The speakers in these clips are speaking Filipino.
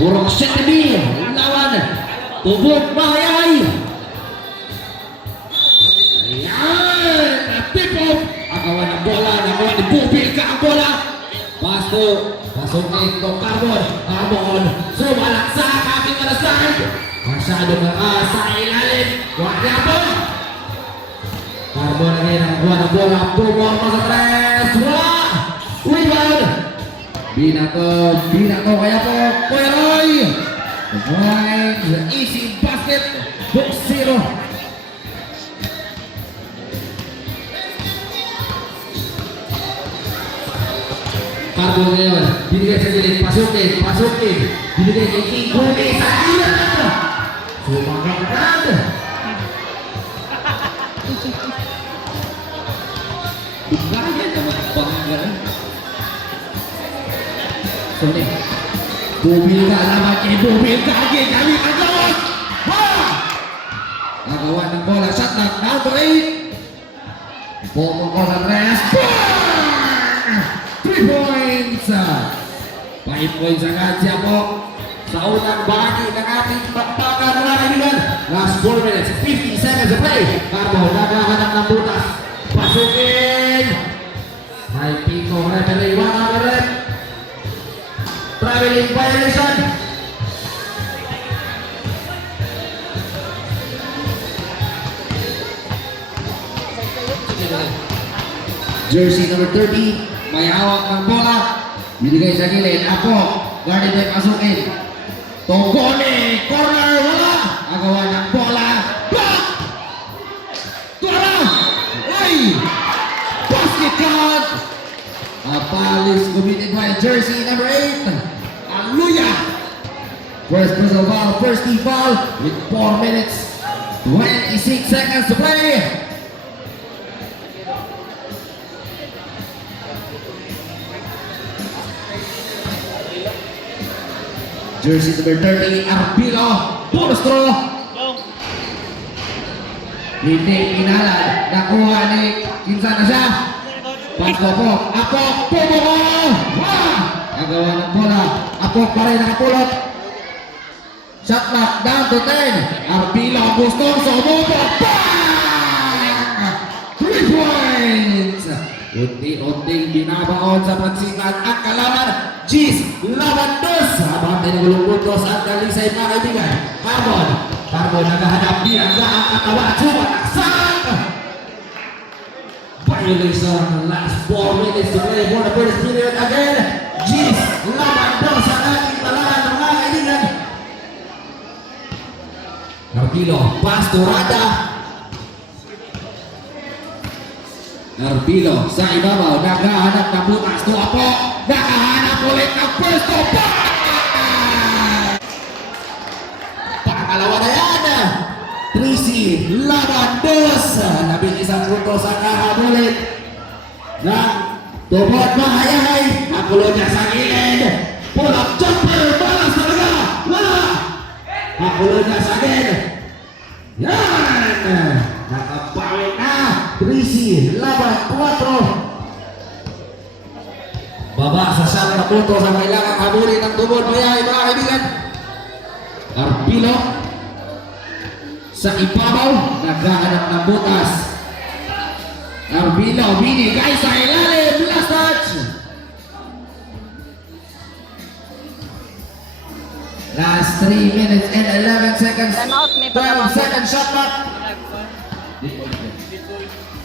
Burong Shelby lawan Tubog Mahayay. Ayan, tip-off. Agawan ng bola, nagawa ni Bubil ka ang bola. Pasukin to Carbon. Sumalak sa kapit na side. Masyado sa ilalim. Wala po. Carbon lagi nagawa ng bola. Pumol pa sa tres. Wala. Rebound. Binato kaya po. Kuya Roy. Right, easy basket, box 0. Carbon ngayon, binigay sa gilid, pasukin, binigay kay King Kobe sa gilid. Sumagang-rad. Bukaya naman bangga. Sorry. Bubil ka laban kay Bubil kaki kami agawat. Nagawa ng bola, shot knock, down to 8. Pomo ko sa tres. 3 points. 5 points agad siya po sa unang bahagi ng ating bakbakan na kaibigan. Last 4 minutes, 50 seconds to play. Carbo, naghahanap ng butas. Pasukin. May Pico, referee, 1 on the red. Traveling violation. Jersey number 30, may hawak ng bola. Binigay sa gilid. Apo, guarded by pasukin. Togone, corner, wala. Agawan ng bola. Block! Tuara! Ay! Basket count! A foul is committed by jersey number 8. Aluya! First personal foul, first team foul with 4 minutes, 26 seconds to play. Jersey number 30, Arbilo, bonus throw. Hindi pinalad, nakuha ni Kinsan na siya. Apo, Pumo! Nagawa ng bola. Apo pa rin nakapulot. Shot clock down to 10. Arbilo gusto sumubo. 3 points. Unti-unting binabaon sa pagsikat ang kalaban. Gis, laban dos. Habang tinagulong puntos at kalisay mga kaibigan. Carbon naghahanap niya ang katawan. Sumataksak. Violation, last 4 minutes to play for the first period again. Gis, laban dos ang ating talahan ng mga kaibigan. Arbilo, Pastorada. Arbilo sa ibabaw, naghahanap ng bukas. Tuwa po, nakahanap ulit ng pwesto. Pangalawa na yan. Trisi, laban dos. Labing isang puntos ang kahabulit ng Tubog Mahayay. Nakulo niya sa gilid. Pull up jumper, balas talaga. Wala. Nakulo niya sa gilid. Yan. Nakapawin na. Trisi, laban 4. Baba sa siyang na puntos ang kailangan habulin ng Tubog Mahayay mga kaibigan. Arbilo sa ibabaw, naghahanap ng butas. Arbilo, binigay sa ilalim. Last touch. Last 3 minutes and 11 seconds. 12 seconds shot clock.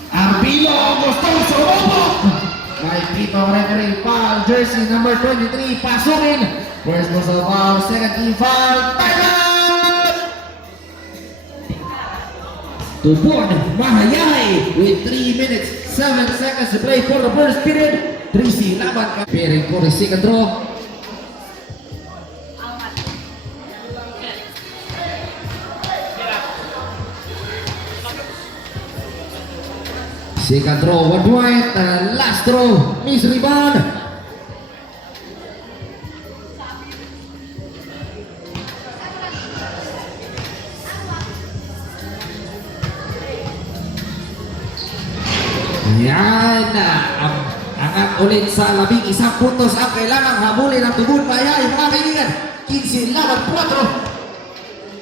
Arbilo, gusto sumubok. May Pico referee foul. Jersey number 23, pasukin. First personal foul, second team foul. Time out! Tubog Mahayay with 3 minutes 7 seconds to play for the first period. 3C laban ka. Preparing for the second draw. Second draw, 1 point. Last draw, miss rebound. Yan ang Angat ulit sa labing isang puntos ang kailangan habulin ng tubod bayay mga kaibigan. 15 laban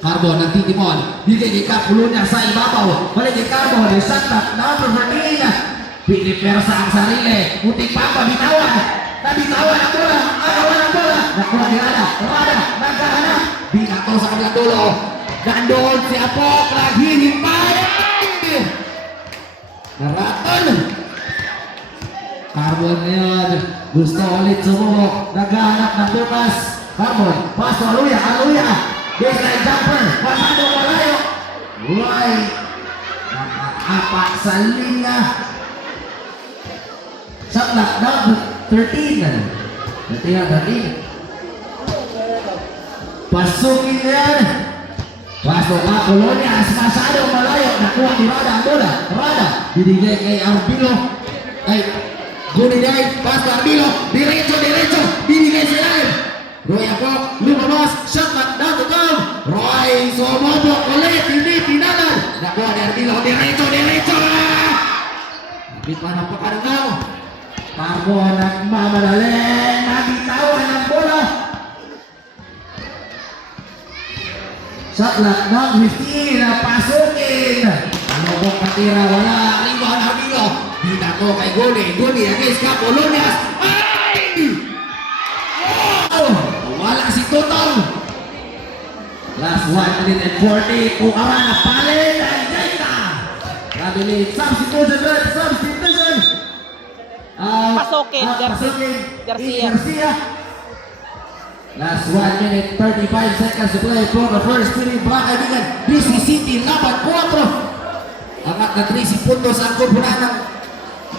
4. Carbon ang titimon. Bigay kay Kapulo niya sa ibabaw. Balik kay Carbon. Santa number 14. Pinipersa ang sarili. Muntik pa pabitawan. Nabitawan ang bola. Agawan ang bola. Nakuha ni Rada. Rada. Nagkahanap. Binato sa kabilang dulo. Nandun si Apok. Naghihintay. Naraton. Carbon ngayon. Gusto ulit sumubok. Naghahanap ng bukas. Carbon. Paso Aluya. Aluya. Baseline jumper. Pasado malayo. Why? Nakaapak sa linya. Shot knockdown 13. Nanti nga 13. Pasukin yan. Pasok na Colonias. Masyadong malayo. Nakuha ni Rada ang bola. Rada. Binigay kay Arbilo. Ay. Gunigay. Pasok Arbilo. Diretso. Binigay si Ryan. Roy ako. Lumabas. Shot knockdown to come. Roy. Sumobok ulit. Hindi pinalan. Nakuha ni Arbilo. Diretso. Hindi pa napakanagaw. Carbon nagmamadali. Nabitawan ang bola. Shot knockdown 15 na pasukin. Lubog katira, wala. Rebound Arbilo. Dinato kay Guni against Capolonias. Ay! Oh! Wala si Totong. Last 1 minute and 40. Kukaran na palit. Ay, Jaita. Nabilit. Substitution. Pasukin, Garcia. Last 1 minute 35 seconds to play for the first period. Mga kaibigan, DC City laban 4. Angat na 13 puntos ang kumpulan ng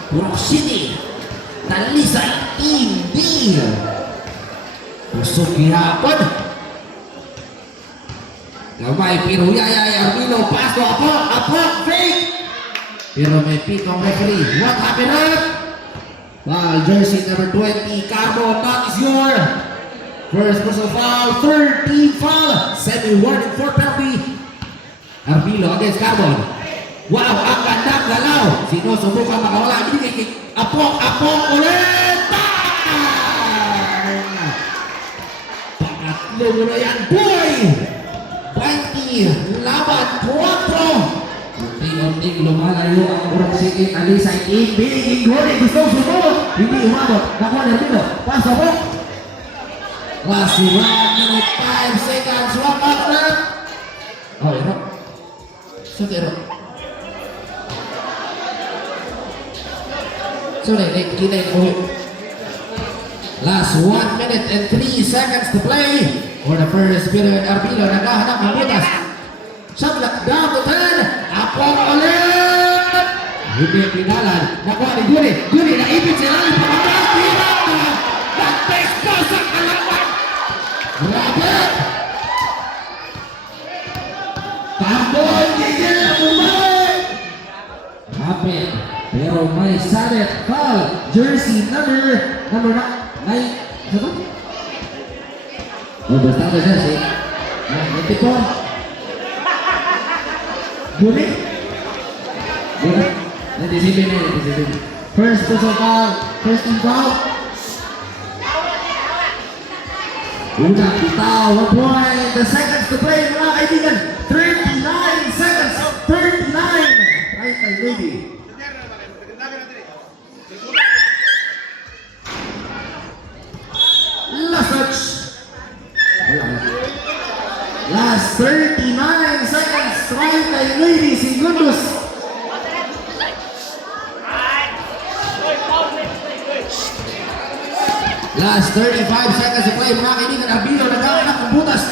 Purok City. Talisay hindi. Pusok gihapon. Gamay pero yayay Arbilo. Paso Apok fake. Pero may pitong referee. What happened? Foul jersey number 20. Carbon, that is your first personal foul. 13 foul. Semi-warning for penalty. Arbilo against Carbon. Wow, ang gandang galaw. Sinusubukan makawala. Binigay kay Apok ulit. Pangatlo mo na yan, boy. 20 laban 4. Unting-unting lumalayo ang Purok City. Alisay ibiging Guni. Gusto sumulot. Hindi umabot. Nakuha na dito. Paso po. Last 1 minute 5 seconds. One up left. Oh, ito. Sutero. Sorry, kinay ko. Last 1 minute and 3 seconds to play. For the first period, Arbilo naghahanap ng butas. Shot down to 10. Apok ulit. Hindi pinalan. Nakuha ni Guni na ipit si Rally. Pagkakas tira. Nag-text pa sa kalaban. Grabe. Carbon. Gigil na bumalik. Grabe. Pero may salit. Foul. Jersey number 9. Ano ba? Oh, basta ka jersey. Ito po. Guni? Nadisipin. First personal foul. First team foul. Unang bitaw. 1 point. The seconds to play, mga kaibigan. 39 seconds. 39. Right by Lady. Last touch. Last 39 seconds. Right by Lady Segundos. Last 35 seconds to play. Mga kaibigan, Arbilo nagkakanap ng butas.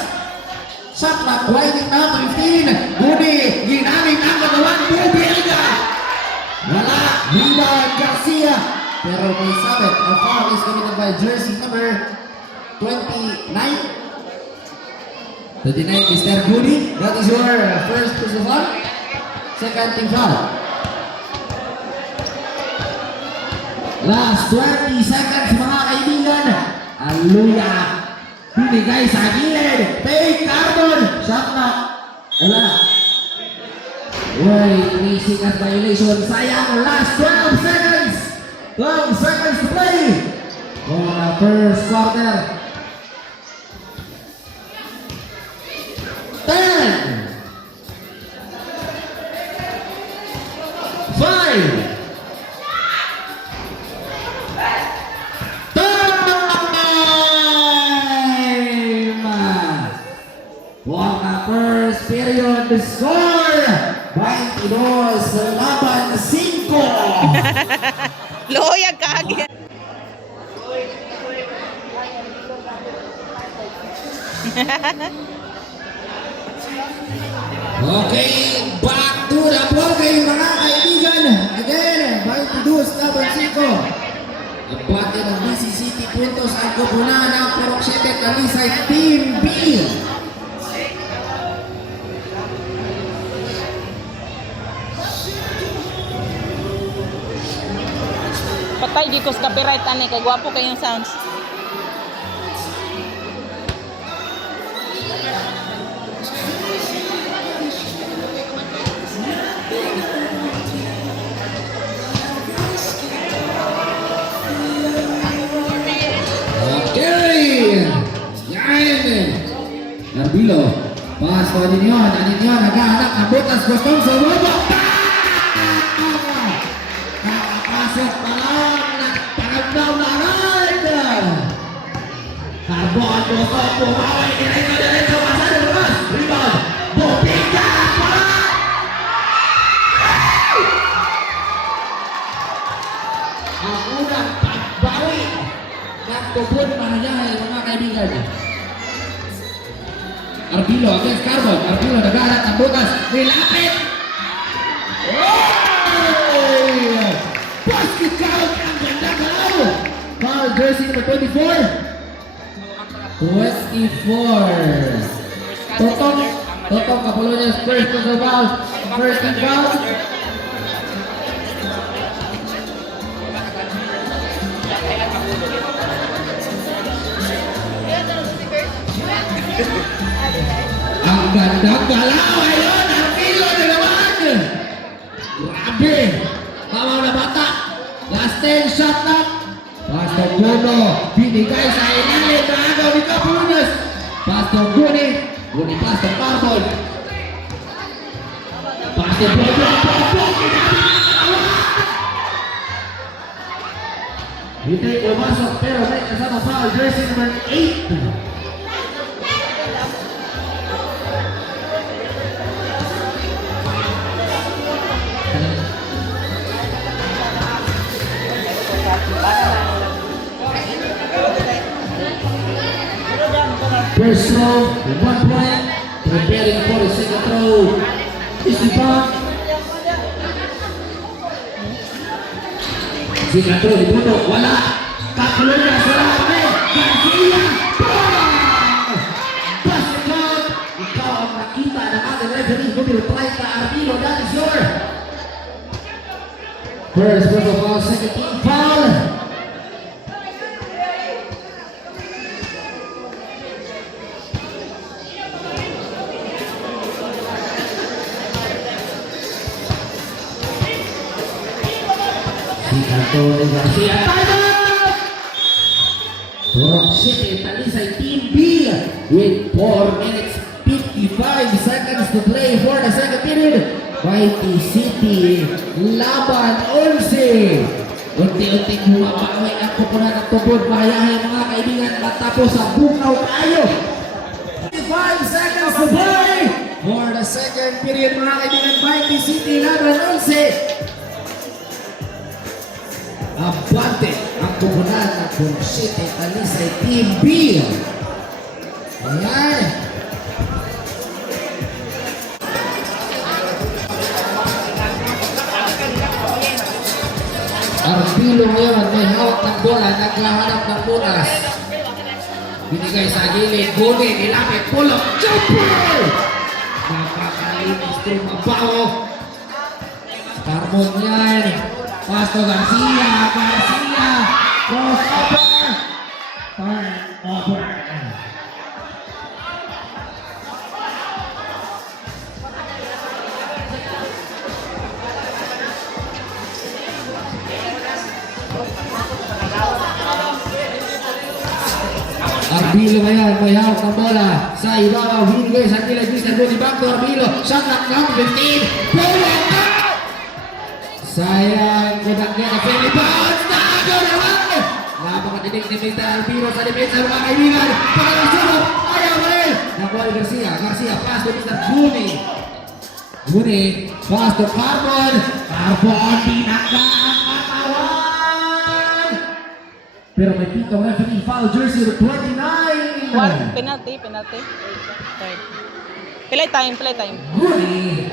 Shot clock winding down to 15. Guni, ginamit ang kagawan. Bubilga. Wala. Rebound Garcia. Pero may sabit. Ang foul is committed by jersey number 29. 29 is there Guni. That is your first personal foul. Second team foul. Last 20 seconds, mga kaibigan. Aluya. Binigay sa gilid. Fake Carbon. Shot na. Wala. Uy, 3 seconds violation. Sayang. Last 12 seconds. 12 seconds seconds to play for the first quarter. 10, 5, for the first period, the score 22 laban 5. Loyag ka agad. Okay, back to the ball kayo mga kaibigan. Again, 22 laban 5. Abate ng BC City puntos ang kupunan ng Purok 7 Talisay Team B. Patay di ko sa copyright ani kay gwapo kayong sounds. Okay! Yan! Narbilo, pass ko din yun. Naghahanap ng butas. Gustong sumubok. Nakapasok pa lang. Nagpagdaw na agad. Carbon, bukod, bumaway. Diretso, pasa ng labas. Rebound. Bupika! Ang unang pagbawi ng tubod manayahay mga kaibigan. Arbilo against Carbon. Arbilo naghahanap ng butas. Nilapit! Oh! Basket count! Ang ganda galaw! Foul jersey number 24. 24. Totong Capolonia's first personal foul. First team foul. Ang gandang galaw! Ayun! Ang kilo na naman! Grabe! Tamaw na bata! Last 10 shot lang! Pastor Bruno! Binigay sa ilalim na agaw ni Capolones! Pastor Guni! Guni Pastor Carbon! Pastor Bruno! Hindi pumasok pero may kasama foul jersey number 8. First throw, 1 point, preparing for the second throw. Is the ball. Second throw, diputo, wala. Capolones, wala. Garcia, basket out. Ikaw ang nakita ng ating referee. Numero 30, Arbilo, that is your first personal foul, second team foul. Antonio Garcia, timeout! Purok City, Talisay Team B with 4 minutes 55 seconds to play for the second period. Mighty City, laban 11. Unti-unting humabawi ang kupunan ng tubod. Mayahay mga kaibigan matapos sa bukaw tayo. 55 seconds to play for the second period mga kaibigan. Mighty City, laban 11. Abante ang kupunan ng Purok City Talisay Team B. Ayan. Arbilo ngayon may hawak ng bola, naglahanap ng butas. Binigay sa gilid, Guni, nilapit, pulok, jumper! Napakalinis ito mabaho. Carbon yan. Pastor Garcia, crossover, turnover. Arbilo ngayon, may hawak ng bola sa ibabaw, binigay sa kilay, Mr. Boni back to Arbilo, shot clock down, 15, pull out! Sayang, kudaknya na friendly bounce, nakagaw naman! Napakatinig ni Mr. Arbilo sa depensa mga kaibigan, pangalang sunod, ayaw pa rin! Nakuha ni Garcia, Garcia, pass to Mr. Boni. Boni, pass to Carbon, Carbon, pinanggaan katawan! Pero may pitong referee, foul jersey number 29! Penalty. Third. Play time. Boni!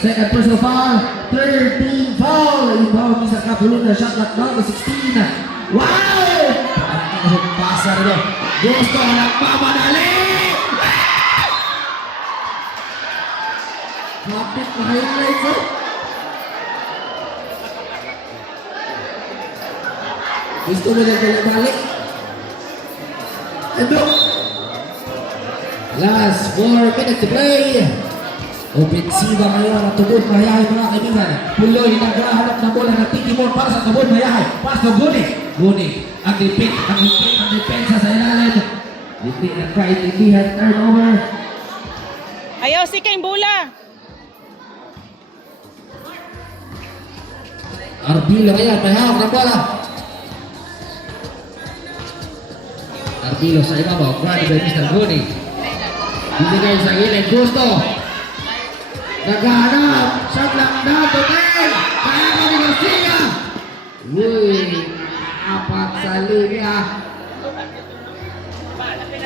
Second personal foul, 13 foul! Ibaw ni sa Kapuluna, shot clock down to 16! Wow! Pasar ito. Gusto nagmamadali! Kapit na highlights oh! Gusto mo na balik? Ito! Last 4 minutes to play! Opensiba ngayon ang Tubod Mayahay mga kaibigan. Puloy naghahanap ng bola ng Titimon para sa Tubod Mayahay. Pass to Buni. Ang depensa sa ilalim. Hindi na kahit indihan turnover. Ayaw si kayong bola. Arbilo ngayon, may hawak ng bola. Arbilo sa ibabaw. Guarded by Mr. Buni. Binigay sa gilid. Gusto. Naghahanap, shot lang down to 10, kaya ka ni Garcia. Uy, apat sa linya.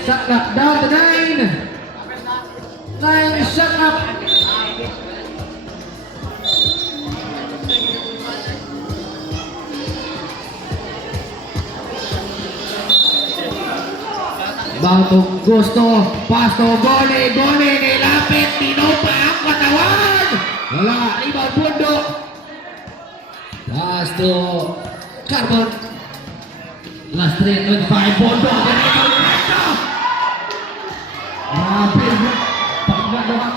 Shot lang down to 9. 9 shot up. Bangtong Gusto, pasto, Gone, nilapit, tinupa ang katawan! Wala, rebound Pundo! Pasto, Carbon! Last 3.5, Pundo, ganito, ganito! Pagbago ka!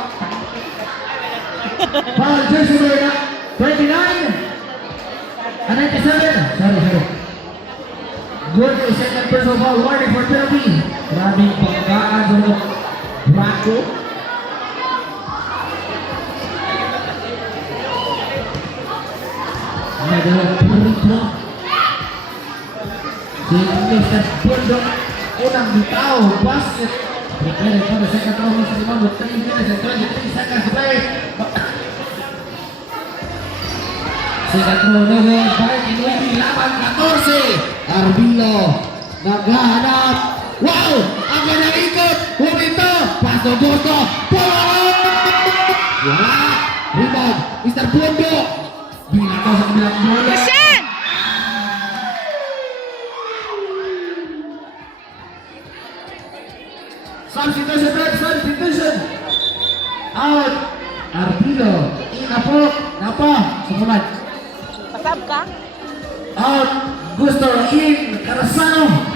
Foul, jersey number 29! 97! Sorry. Good second personal foul, warning for penalty. Maraming pagkaan sa mga Braco. Nagawang purito. Si Mr. Pundo, unang bitaw, basket. Prepare for the second round of the round with 3 minutes and 23 seconds to play. Second round na yun, balik inuwi, laban 14. Arbilo, naghahanap. Wow! Ang ganyang ikot! Humito! Paso Gusto! Wala! Rebound! Mr. Pundo! Binato sa kanilang bola! Kusan! Substitution! Out! Arbilo! Inapok! Napa! Sumunod! Pasab ka? Out! Gusto! In! Carasano!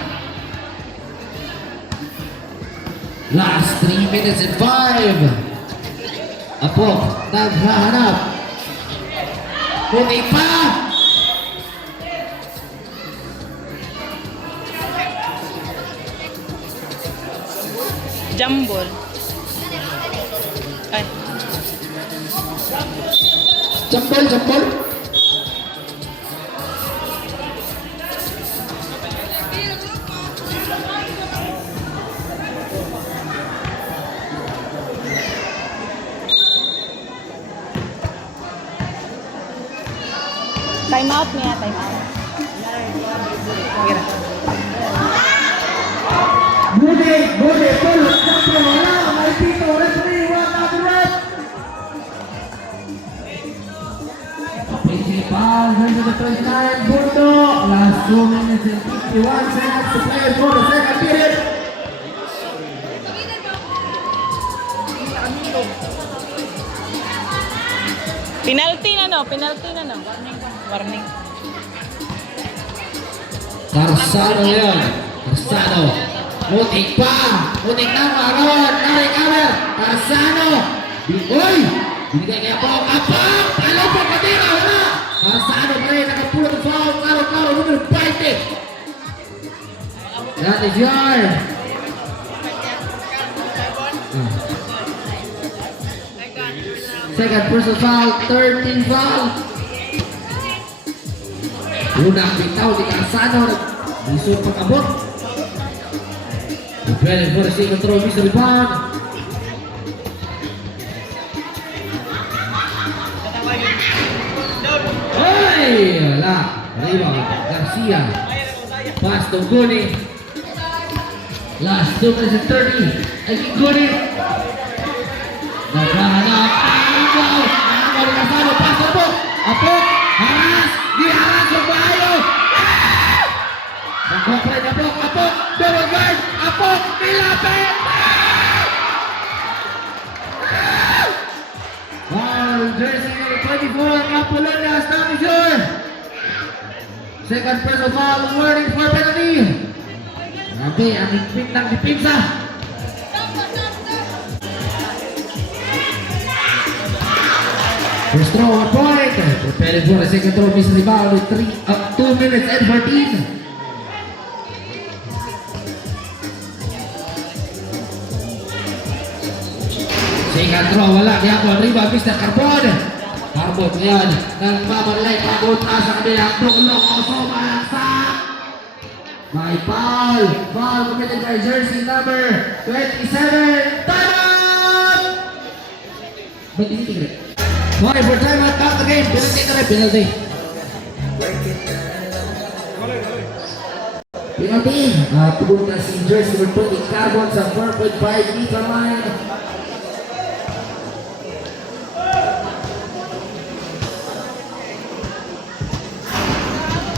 Last 3 minutes and 5. Apok, naghahanap. Puti pa. Jambol. Ay. Jambol. Time out niya, time out. Gira. Bude, pulo. Sampo, wala. May pito. Referee, one out the red. Principal, number the 29, Pundo. Last 2 minutes and 51 seconds to play for the second period. Penalty na no. Warning. Carasano yun. Mutik na maroon. Narik Amer. Carasano. Uy! Binigay kaya po. Apang! Alam po katira. Wala! Carasano pa rin. Nakapulot ng foul. Klaro. Numero 20. That is yours. Second personal foul, third team foul. Unang bitaw di Carsano, bisog pag-abot. Pwede for the second throw, Mr. Rebound. Hey! Wala. Rebound, Garcia. Pass to Guni. Last 2 minutes and 30. Again, Guni. Naghahanap. Ayaw! Ayaw ni Carsano. Pass to Apok. Apok. Haras. Diharas yung bayo. Nagkopray na Apok. Apok. Double guard. Apok. Nilapit. Foul. Jersey number 24. Apolonias. Now is yours. Second personal foul. Warning for penalty. Grabe, ang higpit ng dipinsa. First throw, 1 point. Preparing for the second throw, miss rebound with 2 minutes and 14. Second throw, wala. Kaya po, rebound, Mr. Carbon. Carbon, yan. Nang mamalay, papunta sa kabilang tulong. Oso, malaksak. May foul. Foul committed by jersey number 27. Timeout! Ba't tinitigre? Okay, for timeout, count the game. Penalty na rin, penalty. Penalty. Pupunta si jersey number 20, Carbon sa 4.5 meter line.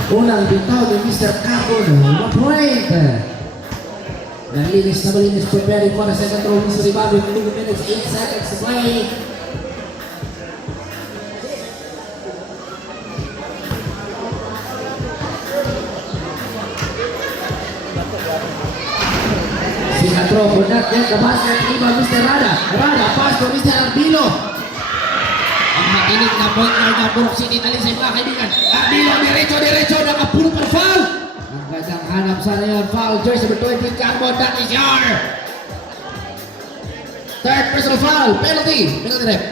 Unang bitaw ni Mr. Carbon, 1 point. Nalinis na malinis, preparing for the second throw, Mr. Rebound with 2 minutes, 8 seconds to play. Second throw, for that, get the basket, iba Mr. Rada. Rada, pass to Mr. Arbilo. Ang matinig na point guard ng Burok City, talisay mga kaibigan. Arbilo, diretso, nakapulot ang foul. Ang gandang hanap sana yun, foul, jersey number 20, Carbon, that is your third personal foul, penalty rep.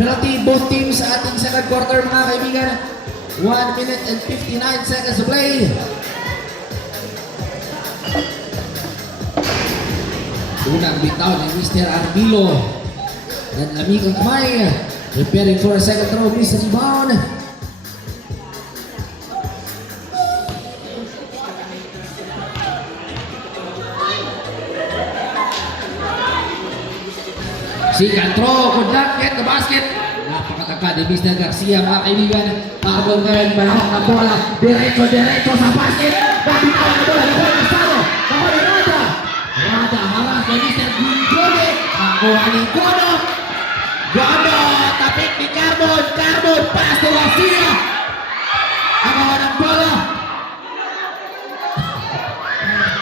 Penalty, both teams sa ating second quarter mga kaibigan. 1 minute and 59 seconds to play. Unang bitaw ni Mr. Arbilo. Dan lamig ang kamay. Preparing for a second throw, Mr. Rebound. Second throw, could not get the basket. Napakataka ni Mr. Garcia mga kaibigan. Carbon ngayon, malahok na bola. Diretso sa basket. Nabitaw na bola, nakuha ng Saro. Nakuha ni Rada. Rada, haras ni Mr. Gungone. Nakuha ni Gono. Gono, tapik ni Carbon. Carbon, pass to Garcia. Nakuha ng bola.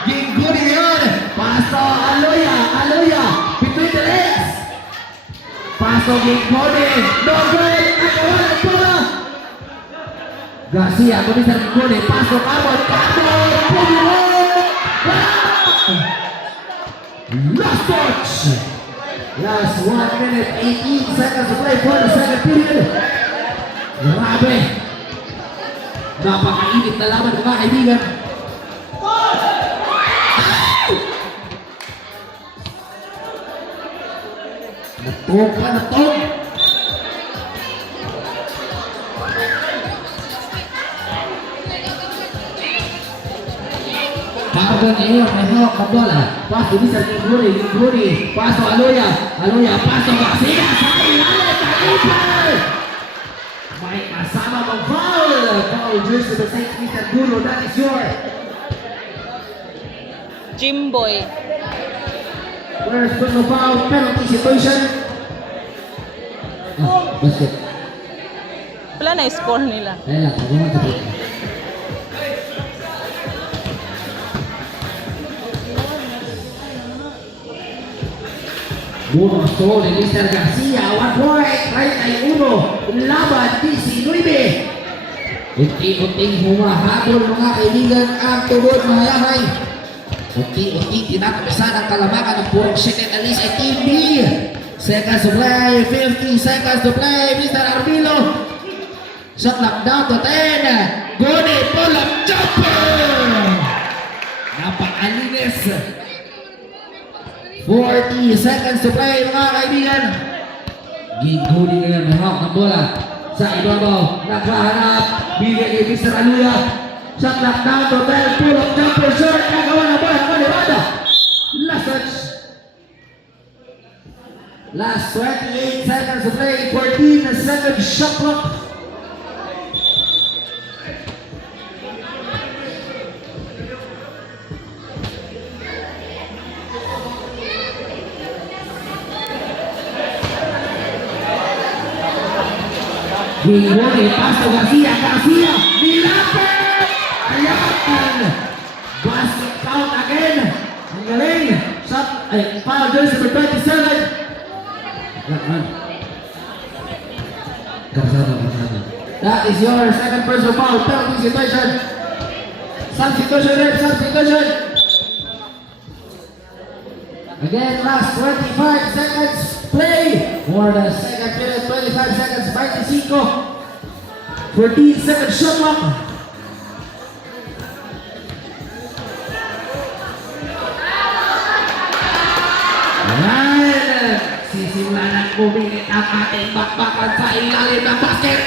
Gungone ngayon. Pass to Aloya. Between the legs. Paso Gingone, no good, nakuha ng bola. Garcia, Mr. Gingone, paso Carbon, last touch. Last 1 minute, 18 seconds to play for the second period. Grabe. Napakainit na laban mga kaibigan. Natog. Carbon ngayon, may hawak na bola. Paso Mr. Ginguri. Paso Aloya, paso Garcia. Sa ilalim, Kalipan! May kasama mong foul. Foul jersey to take Mr. Gulo. That is yours. Jimboy. First personal foul, penalty situation. Basket. Wala na score nila. Ayan lang, huwag mo tapos. Buno solo ni Mr. Garcia, 1 point, 31, laban 19. Unti-unting humahabol mga kaibigan ang tugod mga yahay. Unti-unting tinatapisan ang kalamangan ng Purok City at least ay Team B. Seconds to play, 50 seconds to play, Mr. Arbilo. Shot lock down to 10. Goni, pull-up jumper! Napakalinis. 40 seconds to play mga kaibigan. Giguli ngayon, may hawak ng bola. Sa ibabaw, nakahanap. Bigay kay Mr. Aluya. Shot lock down to 10. Pull-up jumper short. Nagawa na bola. Malibada. Last touch. Last 28 seconds to play. 14 seconds shot clock. Gigoni, pasto Garcia, nilapit! Ayan! Basket count again! Ang galing! Shot, foul jersey number 27. Garzado. That is your second personal foul, penalty situation. Substitution. Again, last 25 seconds. Play for the second period, 25 seconds, 25. 14 seconds shot clock. Ayan. Sisimulan ng bumingit ang ating bakbakan sa ilalim ng basket.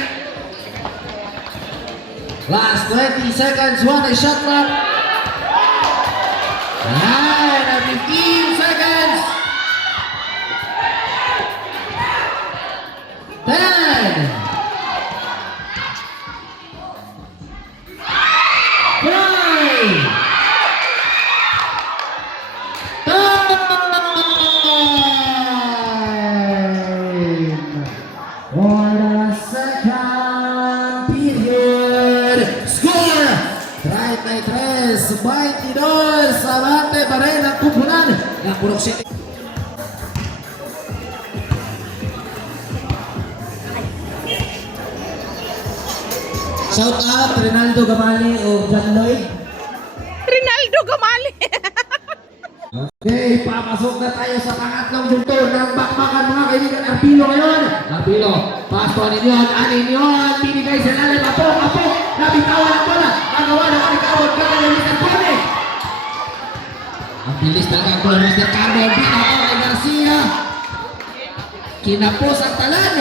Last 20 seconds, one shot clock. Ayan, 15 seconds. 10. 9. For the second period. Score! 33, 22. Abante pa rin ang pupunan ng Purok City. Shout out Rinaldo Gamali o John Lloyd. Rinaldo Gamali. Okay, papasok na tayo sa pangatlong yugto ng bakbakan mga kaibigan. Arbilo ngayon. Arbilo, pasto anin yun, binigay sa lalim, apo, nabitawan ang bola, nagawa ng kanikawad, kaya ng Mr. Pone. Ang bilis talaga ang bola, Mr. Carmen, binako kay Garcia. Kinapos ang talan.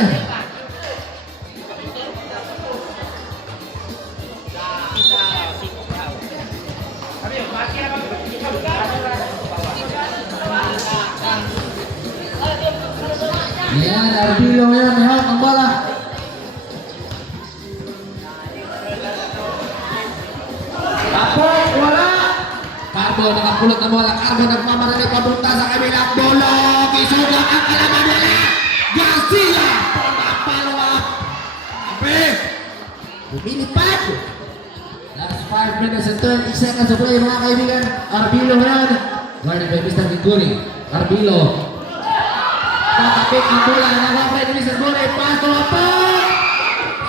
Ayan, Arbilo ngayon, may hawak ang bola. Apo, wala. Carbo, nakapulot ang bola. Carbo, nagmamarinig papunta sa kabilang bolo. Isugat ang kalaban bola. Garcia, follow up. Ape, lumilipad. Last 5 minutes and 30 seconds to play mga kaibigan. Arbilo ngayon. Guarded by Mr. Viguri. Arbilo. Tatapik ang bola, nagapay ni Mr. Bola, paso apa!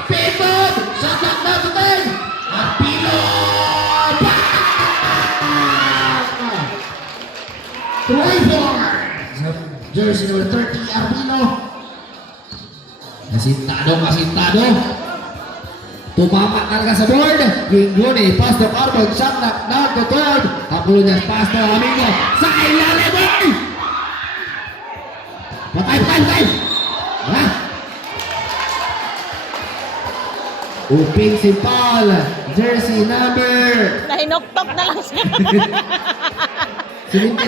Speed move! Shot lock na to 10! Arbilo! Try for! Jersey number 30, Arbilo. Masintado. Tumamak talaga sa board. Gingoni, pass to Carbon, shot lock down to 12. Kapulo niya, pass to Amigo. Sa ilalim, boy! Patay! Ha? Uping si Paul. Jersey number. Nahinoktok na lang siya. 79.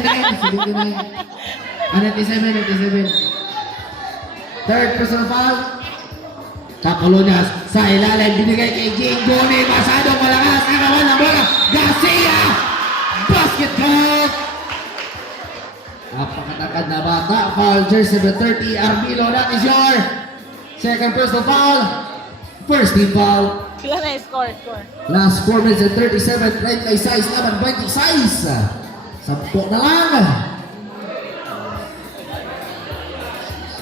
97. Third personal foul. Kapulunas sa ilalim. Binigay kay Gingoni. Masyadong malakas. Agawan ng bola. Garcia. Basket count. Napakatakad na bata. Foul jersey number 30. Arbilo, that is your second personal foul. First team foul. Kailan na score. Last 4 minutes and 37. 36 naman. 26. 10 na lang.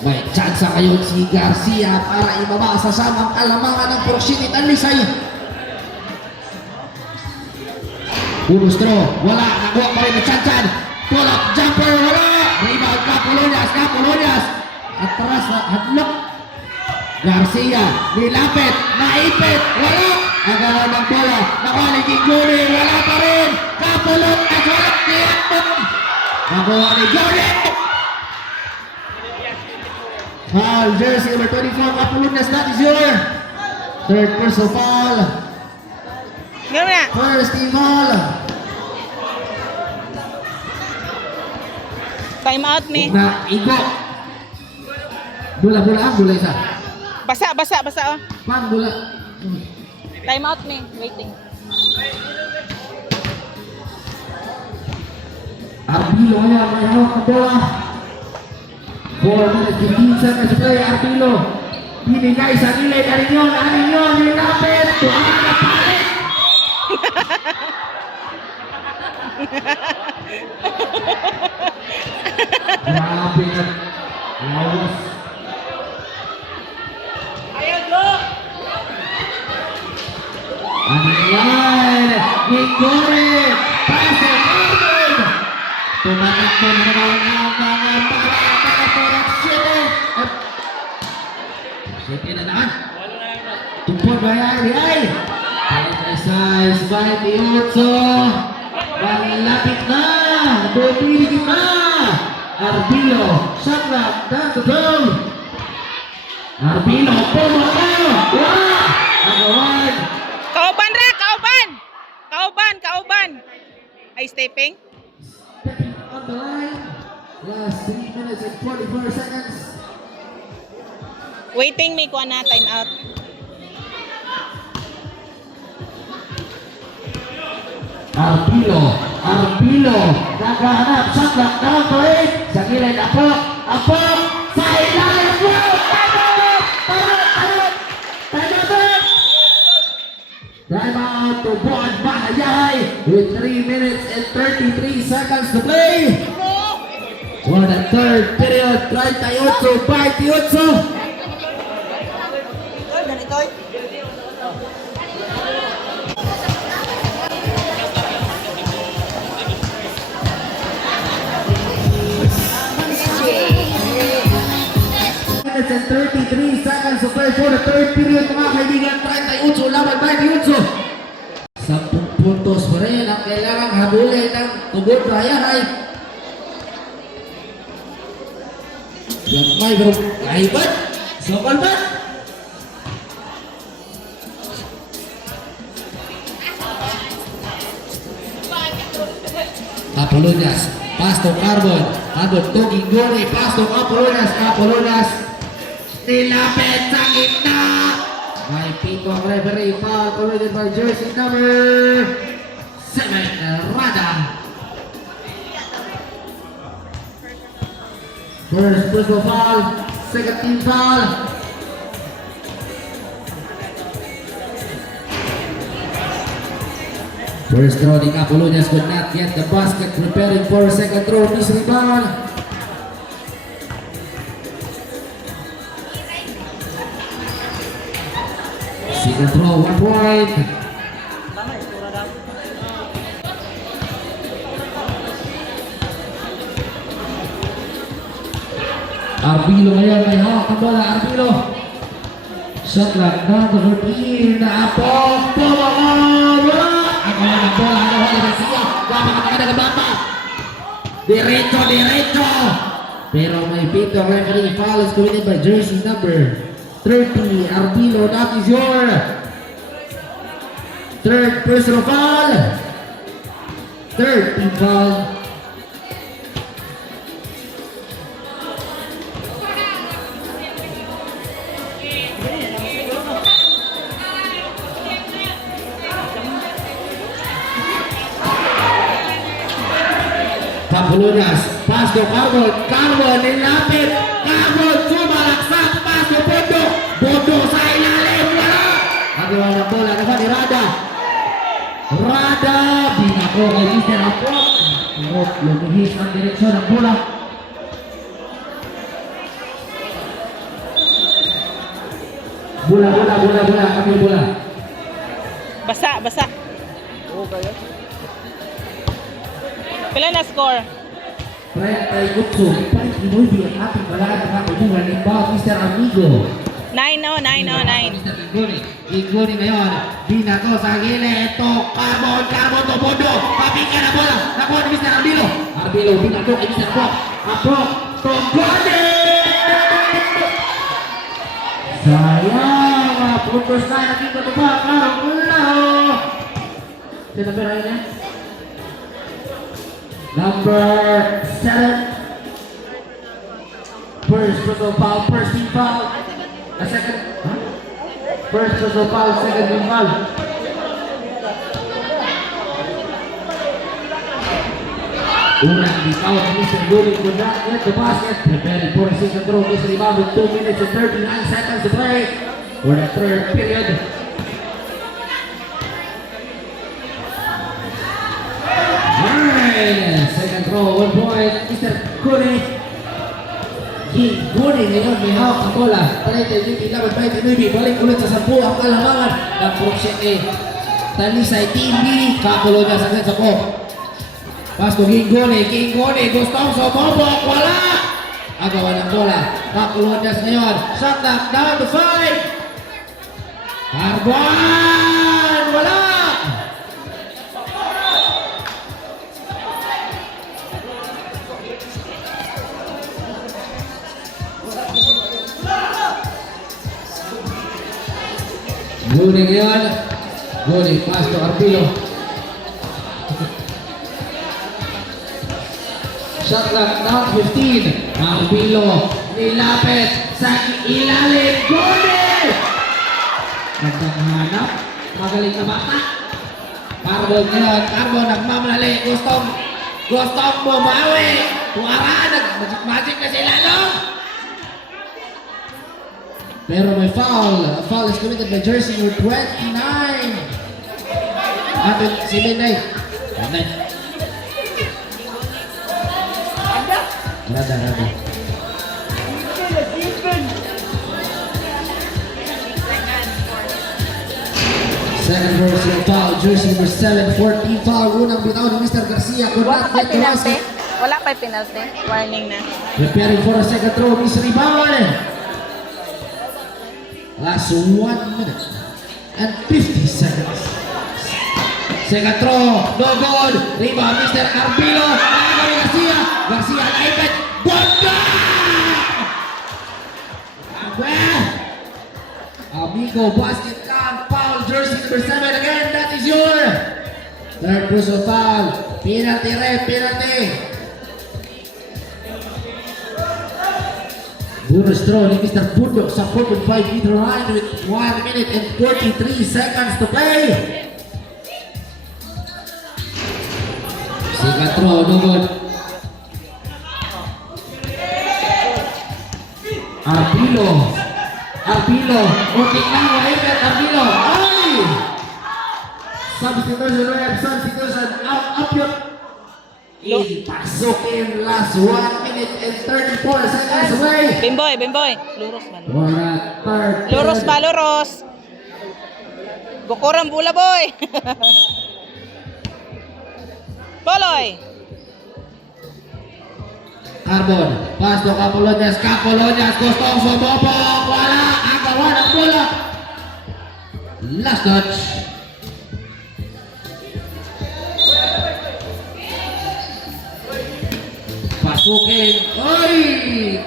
May tsansa ngayon si Garcia para ibaba sa samang kalamangan ng Purok City Talisay. Bunustro, wala, nakuha pa rin ni Chan. Pull up jumper, wala. Rebound Capolonias. Atras na, hadlock. Garcia, nilapit, naipit, wala. Agawan ng bola, nakuha ni Giguri, wala pa rin. Capolonias, wala. Niyakbon. Nakuha ni Jordan. Foul, jersey number 24, Capolonias, that is your third personal foul. Gawin na. First team foul. Time out me. Na igo. Bola isa. Basa oh. Pang bola. Time out me. Waiting. Arbilo ayan, may hawak ang bola. 4 minutes, 15 seconds to play. Arbilo. Binigay sa gilid. Arinyon, nilapit. Tuhan na palit. Grabe na. Lawas. Ayan! Gigore! Pase! Arnold! Tumatakbo na naman ang mga para City! City na naman! Tumpon ba yan? Ay! Size 28! Malapit na! Bumili na! Arbilo! Shotlock! Down to goal! Arbilo! Pumalo! Wow! Agawan! Kauban ra, kauban. Ay stepping. Stepping on the line. Last 3 minutes and 44 seconds. Waiting me kuha na time out. Arbilo, naghahanap, shotlock, down to 8. Sa gilid, apok, sa ilalim, time out to Buwan Bahayahay with 3 minutes and 33 seconds to play. For the third period, 38-28. Minutes and 33 seconds to play for the third period, mga kaibigan. 38 laban 28. 10 puntos pa rin ang kailangang habulin ng Tugod Bahayahay. May bro, kaibat, sokal ba? Capolonias, pass to Carbon, Carbon to Gigore, pass to Capolonias, nilapit sa gitna. May pito ang referee, foul committed by jersey number 7, Rada. First personal foul, second team foul. First throw ni Capolonias could not get the basket, preparing for a second throw, miss rebound. Second throw, 1 point. Arbilo ngayon, may hawak ang bola, Arbilo. Shot clock down to 14, naapok, wala! Agawan ang bola, agawan ni Garcia, wapakatakan ng bata. Diretso! Pero may pito ang referee, foul is committed by jersey number 30, Arbilo, that is your third personal foul. Third team foul. Capolonias, pass to Carbon, nilapit, Carbon, sumalaksak, pass to Bondo sa ilalim, wala! Agawa ng bola, naman ni Rada, binako kay Mr. Apok, pero lumihis ang direksyon ng bola. Bola, kami bola. Basa. Pila na score? 38, palit Inoy ang ating balaan ng kaibuhan ni Bob Mr. Amigo. 9-9. Mr. Giguni ngayon, binato sa gilid, ito, Carbon, to Bondo, papikan na bola, nakuha ni Mr. Arbilo. Arbilo, binato kay Mr. Pok, Apok, Togone! Sayang, putos na, nakita ito ba, klaro. Sino ba rin niya? Number 7. First personal foul, first team foul. A second, huh? First personal foul, second team foul. Unang bitaw ni Mr. Gullit could not get the basket. Preparing for a second throw. This rebound with 2 minutes and 39 seconds to play for the third period. Alright, second throw, 1 point. Mr. Gullit. Gullit ngayon may hawak ang bola. Talente, hindi labad ba ito balik ulit sa 10 ang kalamangan ng Proxete. Talisay TV, kakulo niya sa ko. Pasto Gingone, gustong sumobok, wala! Agawan ng bola, kakulo niya ngayon. Shot clock down to 5. Carbon, wala! Gullit ngayon. Gullit, pass to Arbilo. Shot clock down 15. Arbilo nilapit sa ilalim. Gullit! Nagtanghanap. Magaling na bata. Carbon ngayon. Carbon nagmamalali. Gustong bumawi. Tuara. Nag-magic na sila lalo. Pero may foul. A foul is committed by jersey number 29. Ato si Benay. Nada. Second personal foul, jersey number 7, 14 foul. Unang bitaw ni Mr. Garcia. Could Wala not pa get the penalty. basket. Wala pa penalty. Warning na. Preparing for a second throw, Miss Rebound. Last 1 minute and 50 seconds. Second throw, no good. Rebound, Mr. Arbilo. Garcia. Garcia, naipit. Bonga! Amigo, basket count, foul, jersey number 7 again. That is your third personal foul. Penalty, penalty. Bonus throw ni Mr. Bundok sa 4.5-meter line with 1 minute and 43 seconds to play. Second throw, no good. Arbilo, muntik lang, waiver, Arbilo. Ay! Substitution, up your... Pasukin, last 1 minute and 34 seconds away. Bimboy. Luros ba? Gukurang bula, boy. Boloy. Carbon, pass to Capolonias, gustong sumobok, wala, agawan ang bola. Last touch. Pasukin, oy,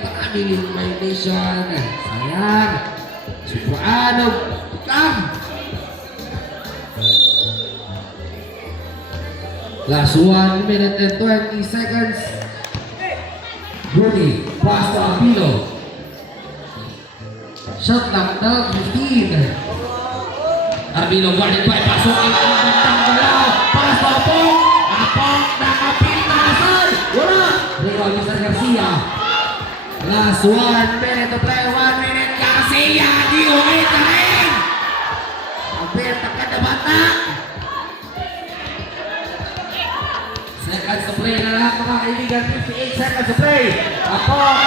pakabilin may nation. Sayang, Supraano, tukang. Last 1 minute and 20 seconds. Bruni, pass to Arbilo. Shot clock down 15. Arbilo guarded by pasukin ang bantang galaw. Pass to Apong. Apong nakapinasan. Wala. Rebound Mr. Garcia. Last 1 minute to play. 1 minute. Garcia. Di ulit na rin. Ang peta ka na bata. Seconds to play na lang mga kaibigan. 58 seconds to play. Apong.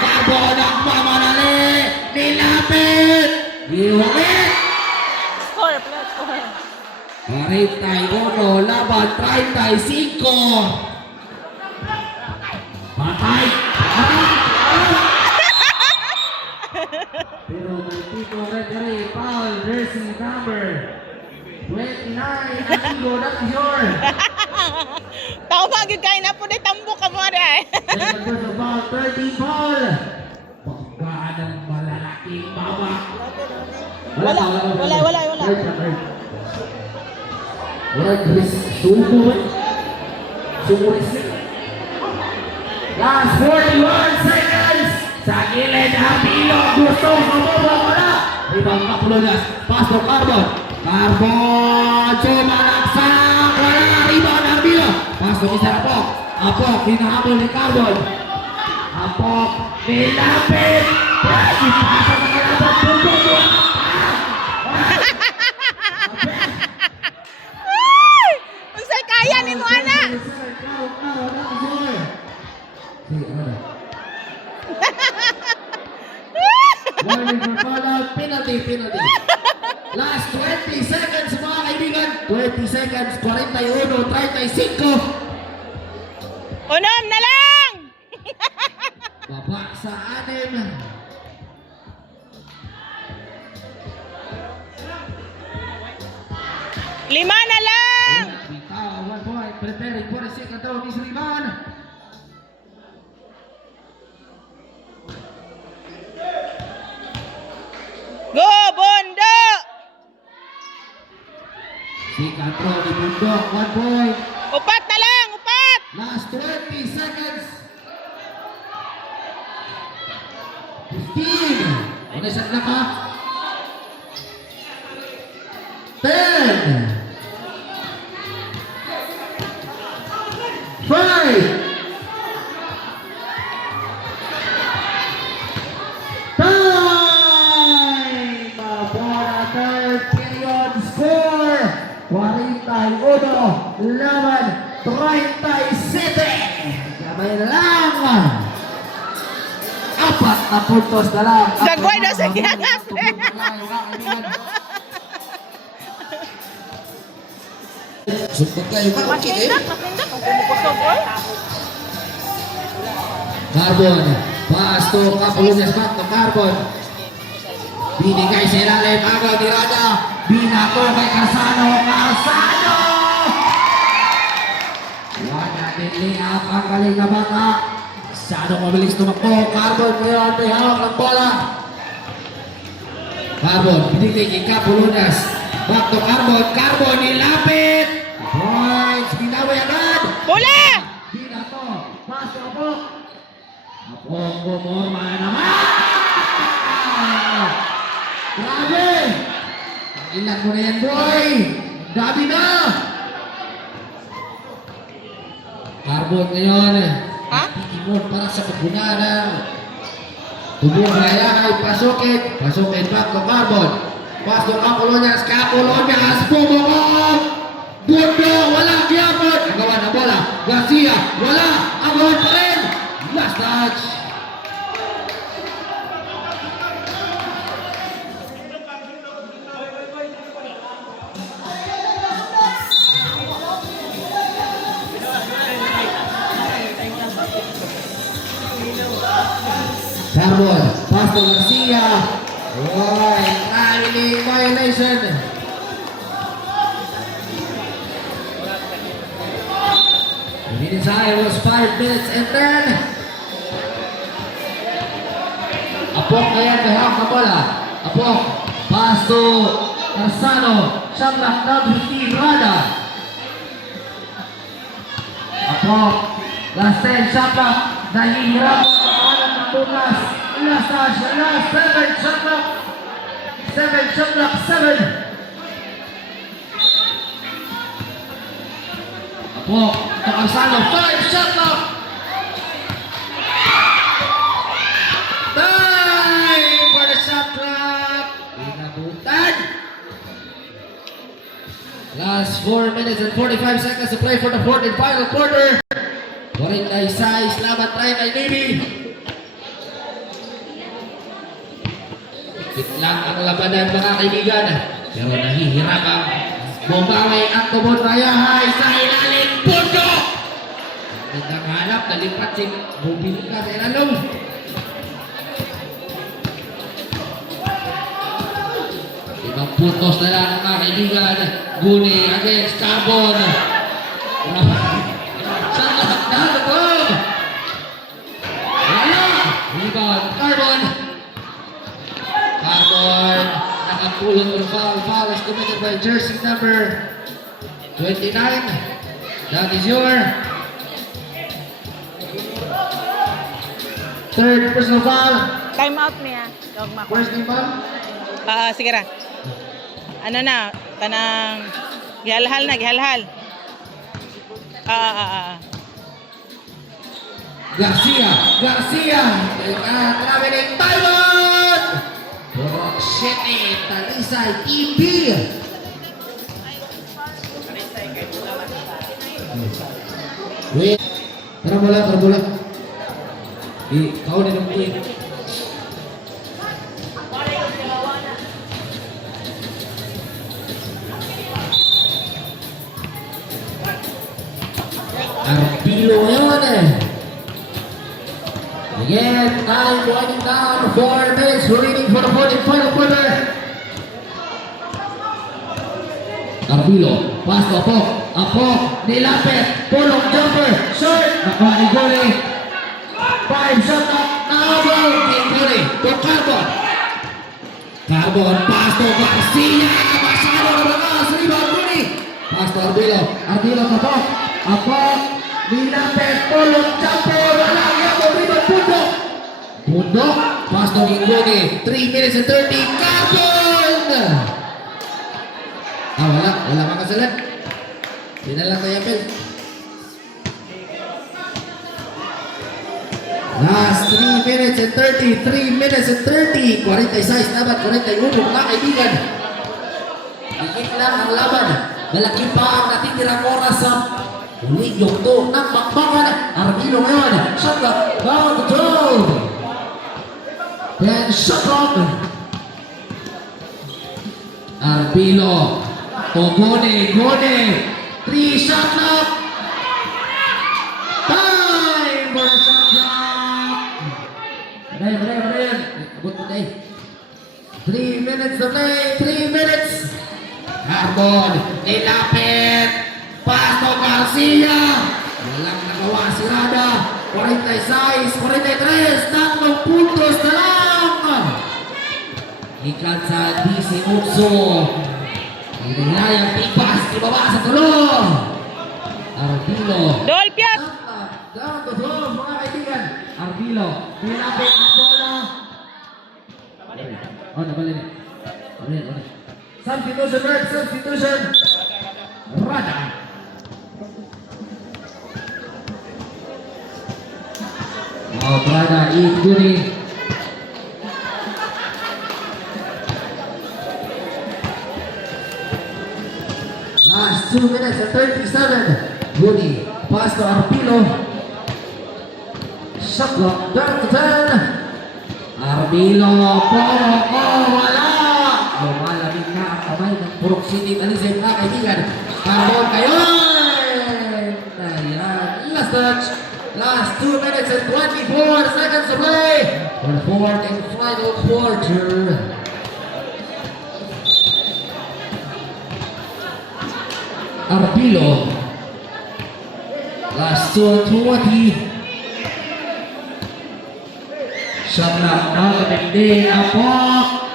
Carbon ang mamanali. Nilapit. Di ulit. Score, plus score. 41 laban 35. Patay! Pero may tito referee, foul, jersey number 29, Amigo, that's yours. Tao magiging kain na po na tambo ka mo rin. Second person foul, 30 foul. Pagkaan ng malalaking baba. Wala. Wala, Chris. Sumo. Last 41 seconds. Sa gilid, Abilo. Gusto mabubo ko na. Ibang Kapulunas. Pass to Carbon. Carbon. Sumalaksak. Wala. Rebound, Abilo. Pass to Mr. Apok. Apok. Hinahabol ni Carbon. Apok. Nilapit. Ipasa sa kalabot. Pupupo. Unsay kaya ni mo ana? Penalty. Last 20 seconds mga kaibigan. 20 seconds, 41, 35. Unom na lang. Baba sa 6. Lima na lang. Bitaw, 1 point, preparing for the second throw, Miss Liman. Go, Bondo. Second throw ni Bundok, 1 point. Upat na lang, upat. Last 20 seconds. 15. Ano sa ka? 10. 5. Time! Bola third period score. 41 laban 37. Gamay na lang. 4 na puntos na lang. Dagway na sa giangas. Sumpot kayo ba? Okay eh. Makindak ang kumukusog oy. Carbon. Pass to Kapulunas back to Carbon. Binigay sa ilalim. Agaw ni Rada. Binato kay Carsano. Wala din liap ang galing na bata. Sano mabilis tumakbo. Carbon ngayon may hawak ng bola. Carbon. Binigay kay Kapulunas. Back to Carbon. Carbon nilapit. Points. Binawi agad. Bola. Binato. Pass to Apok. Apok gumorma na naman. Grabe. Ilan mo na yan, boy. Dami na. Carbon ngayon. Ha? Ikimod para sa pagbunanan. Tubuh raya ay pasukin. Pasukin back to Carbon. Pass to Kapulunas. Pumabok. Bundo. Wala. Giapon. Agawan na bola. Garcia. Wala. Agawan pa rin. Last touch. Carbon, pass to Garcia. Alright, timing violation. The minutes high was 5 minutes and 10. Apok ngayon may hawak na bola. Apok, pass to Carsano. Siyang number 15, Rada. Apok, last 10, Siyang nahihirap. Bukas, last touch, last 7 shot clock. 7 shot clock, 7. Apok, Carsano, 5 shot clock. Time for the shot clock. Inabutan. Last 4 minutes and 45 seconds to play for the fourth and final quarter. 46 laban 30 Navy. Lang ang labanan mga kaibigan, pero nahihirapan Bumawi ang tubod rayahay sa ilalim. Pundo! Magandang hanap, nalipat si Bubika sa ilalong. Ibang puntos na lang mga kaibigan. Guni against Carbon. Saan lahat na ito? Wala! Rebound, Carbon. Carbon. Nakapulong ng foul. Foul is committed by jersey number 29. That is your third personal foul. Time out niya. Dogma ko. First name foul. Sige ra. Ano na, kanang gihalhal na, gihalhal. Garcia. Traveling Taiwan. Shete, Talisay, TV. Wait. Tara bola. Kau na ng tweet. Arpilo ngayon eh. Again, time winding down. 4 minutes remaining for the final quarter. Arpilo, pass to Apok, nilapit, pulong jumper, short, nakuha ni Goli. 5 shot up, nakabal, kay Goli, to Carbon. Carbon, pass to Garcia, masyado na bagas, rebound Goli. Pass to Arpilo to Apok, nilapit, pulong jumper, walang yapo, rebound Pundo, pass to Goli, 3 minutes and 30, Carbon. Wala makasalat. Di na lang tayo apel. Last 3 minutes and 30. 3 minutes and 30. 46 dapat, 41 mga kaibigan. Higit lang ang laban. Malaki pa ang natitirang oras sa Ligong to ng bakbakan. Arpilo ngayon. Shot clock. Down to 12. Then shot clock. Arpilo. Gone. 3 shot clock. Time for a shot clock. Barayan. Abot mo tayo. 3 minutes to play. 3 minutes. Carbon. Nilapit. Pass to Garcia. Walang nagawa si Rada. 46, 43. 3 puntos na lang. Ikat sa DC Utso. Hinayang tipas, ibaba sa tulong. Arpilo. Dolpiat! Down to 12, mga kaibigan. Arpilo, nilapit ang bola. Nabalin. Substitution. Rada. Rada, Guni. Last 2 minutes and 37. Guni, pass to Arpilo. Shot clock, down to 10. Arpilo, wala. Lumalamig na ang kamay ng Purok City. Talisay mga kaibigan. Carbon kayo. Ayan, last touch. Last 2 minutes and 24 seconds to play. For the fourth and final quarter. Arpilo. Last 2:20. Shot clock, nakapindi. Apok.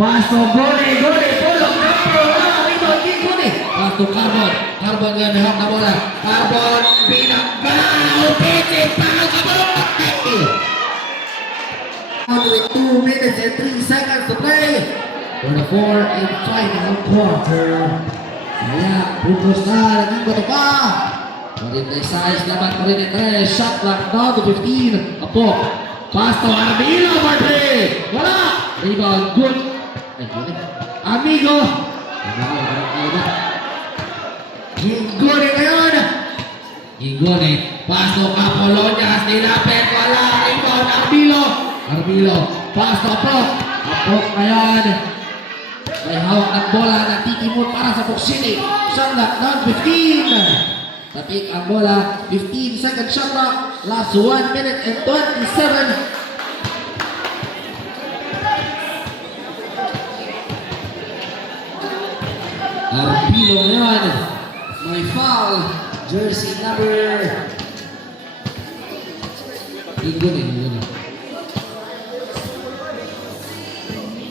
Pass to Goli. Pulong number 1. Ito, Goli. Pass to Carbon. Carbon nga nahak na bola. Carbon, pinagbaw. Pitit, pangal ka mo. 2 minutes and 3 seconds to play. For the fourth and final quarter. Ayan, putos na, naging bato pa. 46, laban 43, shot clock down to 15. Apok, pass to Armilo, Martre. Wala! Rebound, good. Amigo. Gingone ngayon. Gingone, pass to Capolonias, nilapit, wala. Rebound, Armilo, pass to Apok. Apok ngayon. May hawak ng bola na titimot para sa Buksini. Shot clock down 15. Tapik ang bola. 15 second shot clock. Last 1 minute and 27. Arpilo ngayon. May foul. Jersey number... Yun.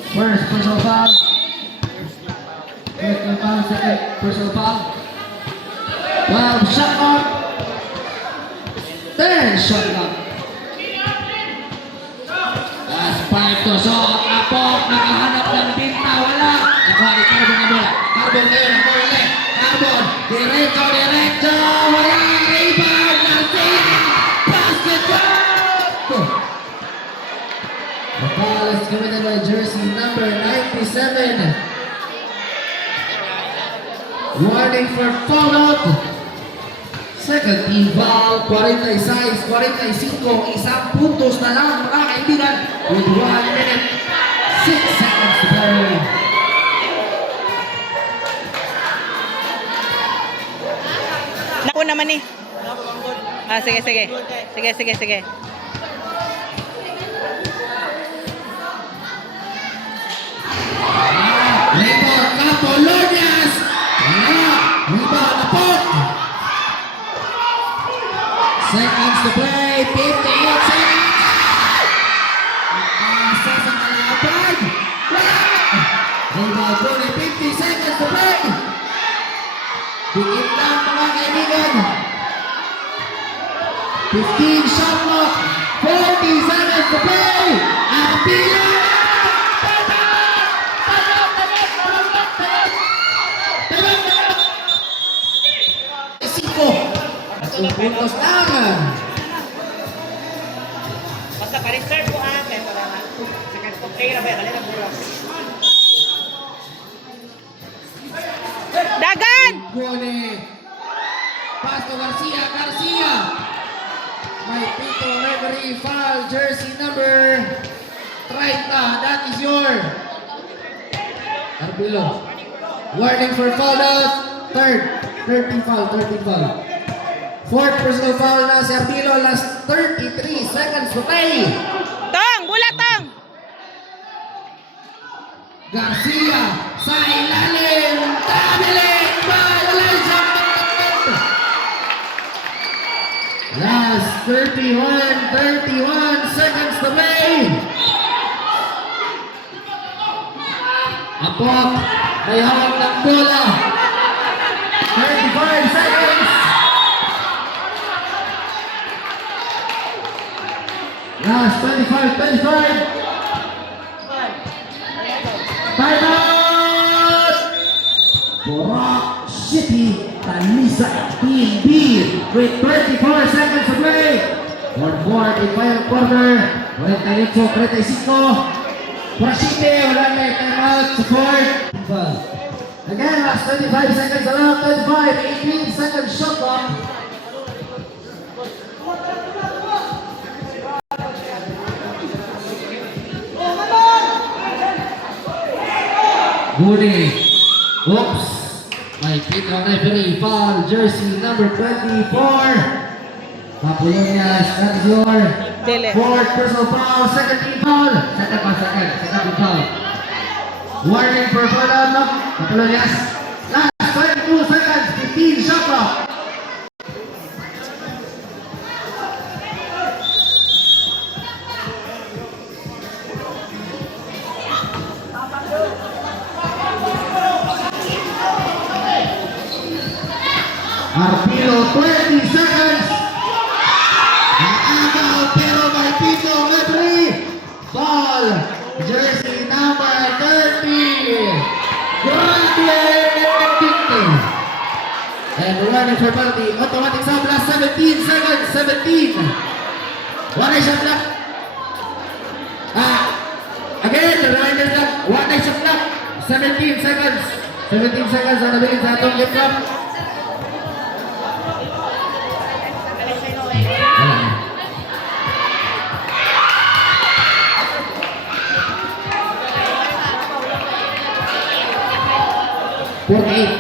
First personal foul. Second foul, second personal foul. 12 shot clock. 10 shot clock. Last 5 to shot. Apok, nakahanap ng pinta. Wala. Nakuha ni Carbon na bola. Carbon ngayon ang bola ulit. Carbon, diretso. Wala. Rebound. Garcia. Basket shot. The foul is committed by jersey number 97. Warning for foul out. Second team foul, 46, 45, isang puntos na lang mga kaibigan with 1 minute, 6 seconds to go. Naku naman eh. Sige. Rebound, Capolonias! Rebound, Apok! Seconds to play, 58 seconds! Asa sa kalaban! Rebound, Pune, 50 seconds to play! Bigit lang mga kaibigan! 15 shot clock, 40 seconds to play! Arpilo! Puntos lang. Basta pa-reserve ko kaya para second to play na ba? Dali na buras. Dagan! Gole. Pass to Garcia. May pito referee foul. Jersey number 30. That is your Arbilo. Warning for foul out. Third team foul. Fourth personal foul na si Arbilo. Last 33 seconds to play. Tong! Bula, Tong! Garcia sa ilalim. Traveling violation. Last 31 seconds to play. Apok. May hawak ng bola. 35 seconds. Last 25. Time out! Borak City, Tanisa Team B with 34 seconds to play. 1-4 in final quarter. 48-35. Porcite, wala may time out. Support. Again, last 25 seconds around. 25, 18 seconds shot clock. Moody. Oops. May pit ng referee. Foul. Jersey number 24. Capolonias. That is your Dele. fourth personal foul. Second team foul. Second team foul. Warning for foul out. No? Capolonias. Last 22 seconds. 15 shot clock. Arpilo, 20 seconds. Agaw, pero may pito, referee. Foul. Jersey number 30. Graduate 50. And running for penalty. Automatic stop. Last 17 seconds. 17. One eye shot clock. Again, reminder clock. One eye shot clock. 17 seconds. 17 seconds ang nabilin sa atong game clock.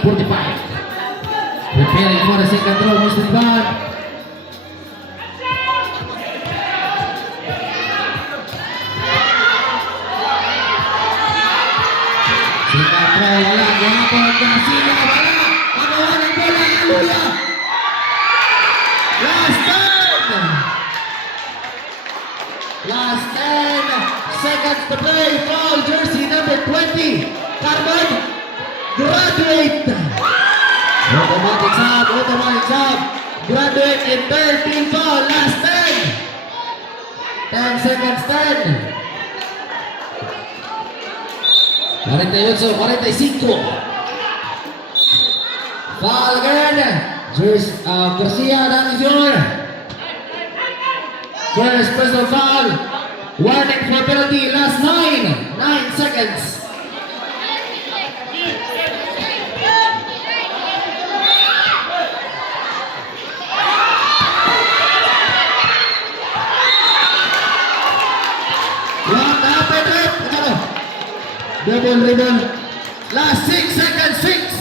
45. Preparing for the second throw, Mr. Ivan. Second throw, wala. Gapon, Garcia, wala. Pagawa ng bola, Aluya. Last 10. Last 10 seconds to play. Foul jersey number 20. Carbon, graduate. Automatic sub. Graduate in 13 foul. Last 10. 10 seconds, 10. 48, 45. Foul again. Garcia, that is your first personal foul. Warning for penalty. Last 9 seconds. What happened? Double. Last 6 seconds. 6.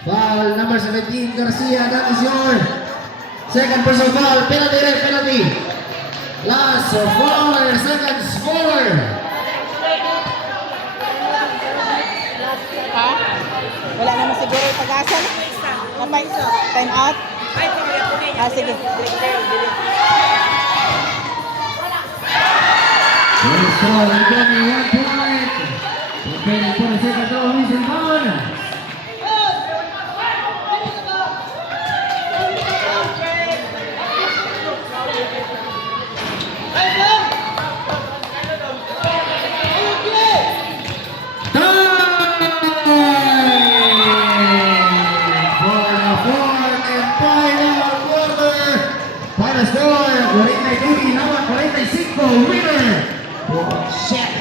Foul number 17, Garcia, that is your second personal foul. Penalty. Last 4 seconds. 4. Ha? Wala naman siguro yung pag-asa. Kapay, time out. Ay, pamilya po niya. Sige. First foul, incoming 1 point. Preparing for the second throw, Mr. Ivan. Para score, 42 lawan 45, winner, Shaq